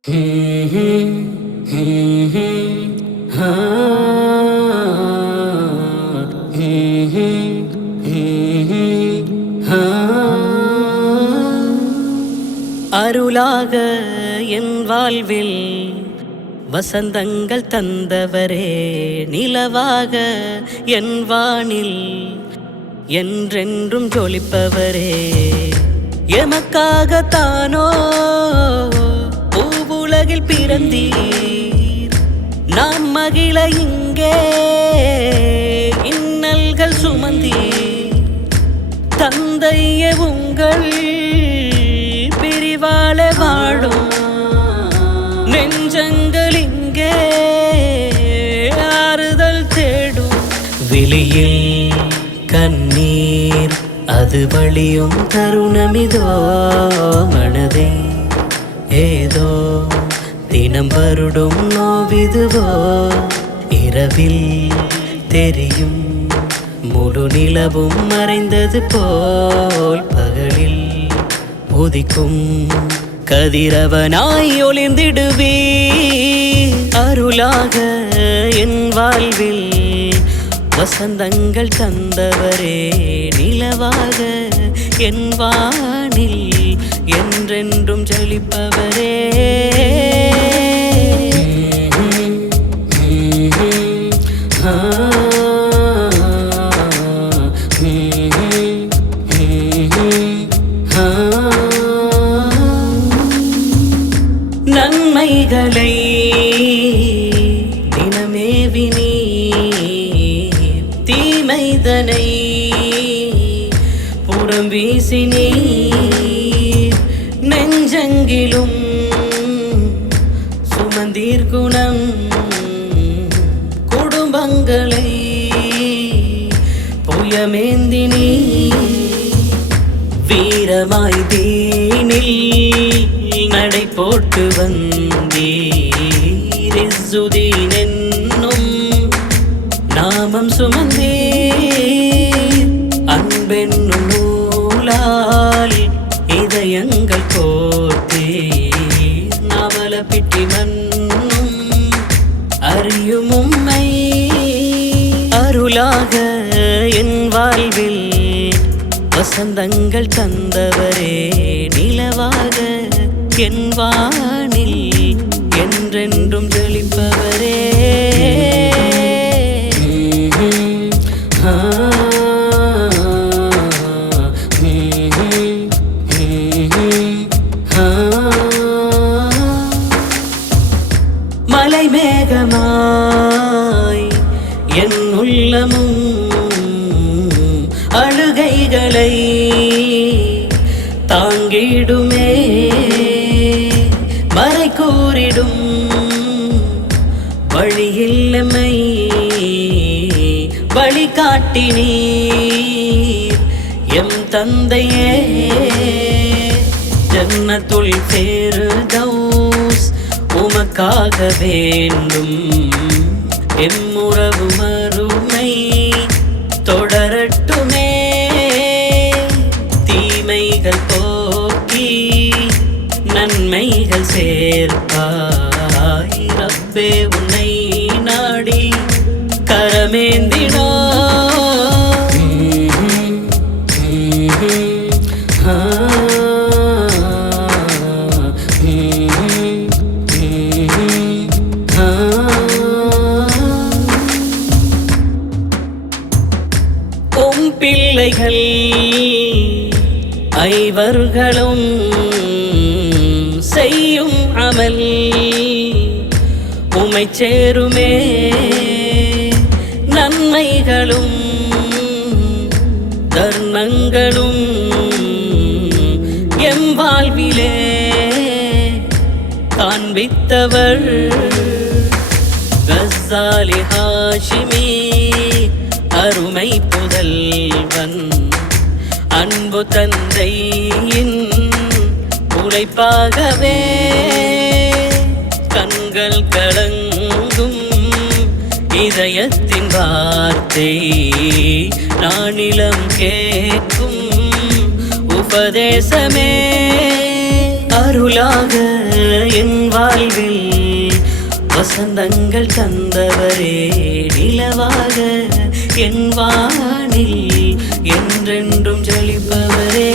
அருளாக என் வாழ்வில் வசந்தங்கள் தந்தவரே, நிலவாக என் வானில் என்றென்றும் ஜொலிப்பவரே, எமக்காகத்தானோ பூவுலகில் பிறந்தீர், நாம் மகிழ இங்கே இன்னல்கள் சுமந்தீர். தந்தையே உங்கள் பிரிவாலே வாழும் நெஞ்சங்கள் இங்கே ஆறுதல் தேடும். விழியில் கண்ணீர் அது வழியும் தருணமிதோ, மனதை ஏதோ தினம் வருடும் நோவிதுவோ. இரவில் தெரியும் முழு நிலவும் மறைந்தது போல், பகலில் உதிக்கும் கதிரவனாய் ஒளிர்ந்திடுவே. அருளாக என் வாழ்வில் வசந்தங்கள் தந்தவரே, நிலவாக என் வானில் என்றென்றும் ஜொலிப்பவரே. நன்மைகளை தினமேவினி, தீமைதனை புறம் வீசினீ. நெஞ்சங்கிலும் சுமந்தீர் குணம், குடும்பங்களை புயமேந்தினி. வீரமாய் தீனில் நடை போட்டு வந்தீர், இஸ்ஸுதீன் என்னும் நாமம் சுமந்தீர். அன்பென்னும் நூலால் இதயங்கள் கோர்த்தீர், நவல பிட்டி மன்னும் அறியும் உம்மை. அருளாக என் வாழ்வில் வசந்தங்கள் தந்தவரே, நிலவாக என் வானில் என்றென்றும் ஜொலிப்பவரே. மலை மேகமாய் என் உள்ளமும் அழுகைகளை தாங்கிடுமே, மறை கூறிடும் வழியில்லை வழிகாட்டினீர். எம் தந்தையே ஜன்னத்துல் ஃபெர்தௌஸ் உமக்காக வேண்டும். எம்முறவு மறுமை தொடரட்டுமே, தீமைகள் போக்கி நன்மைகள் சேர்ப்பாய். ரப்பே உன்னை நாடி கரமேந்தினோ. உம் பிள்ளைகள் ஐவர்களும் செய்யும் அமல் உமை சேருமே. நன்மைகளும் தர்மங்களும் எம் வாழ்விலே காண்பித்தவர். கஸ்ஸாலி ஹாஷிமி அருமை புதல்வன், அன்பு தந்தையின் உழைப்பாகவே கண்கள் கலங்கும் இதயத்தின் வார்த்தை நானிலம் கேட்கும் உபதேசமே. அருளாக என் வாழ் வசந்தங்கள் தந்தவரே நிலவாக என் வானில் என்றென்றும் ஜொலிப்பவரே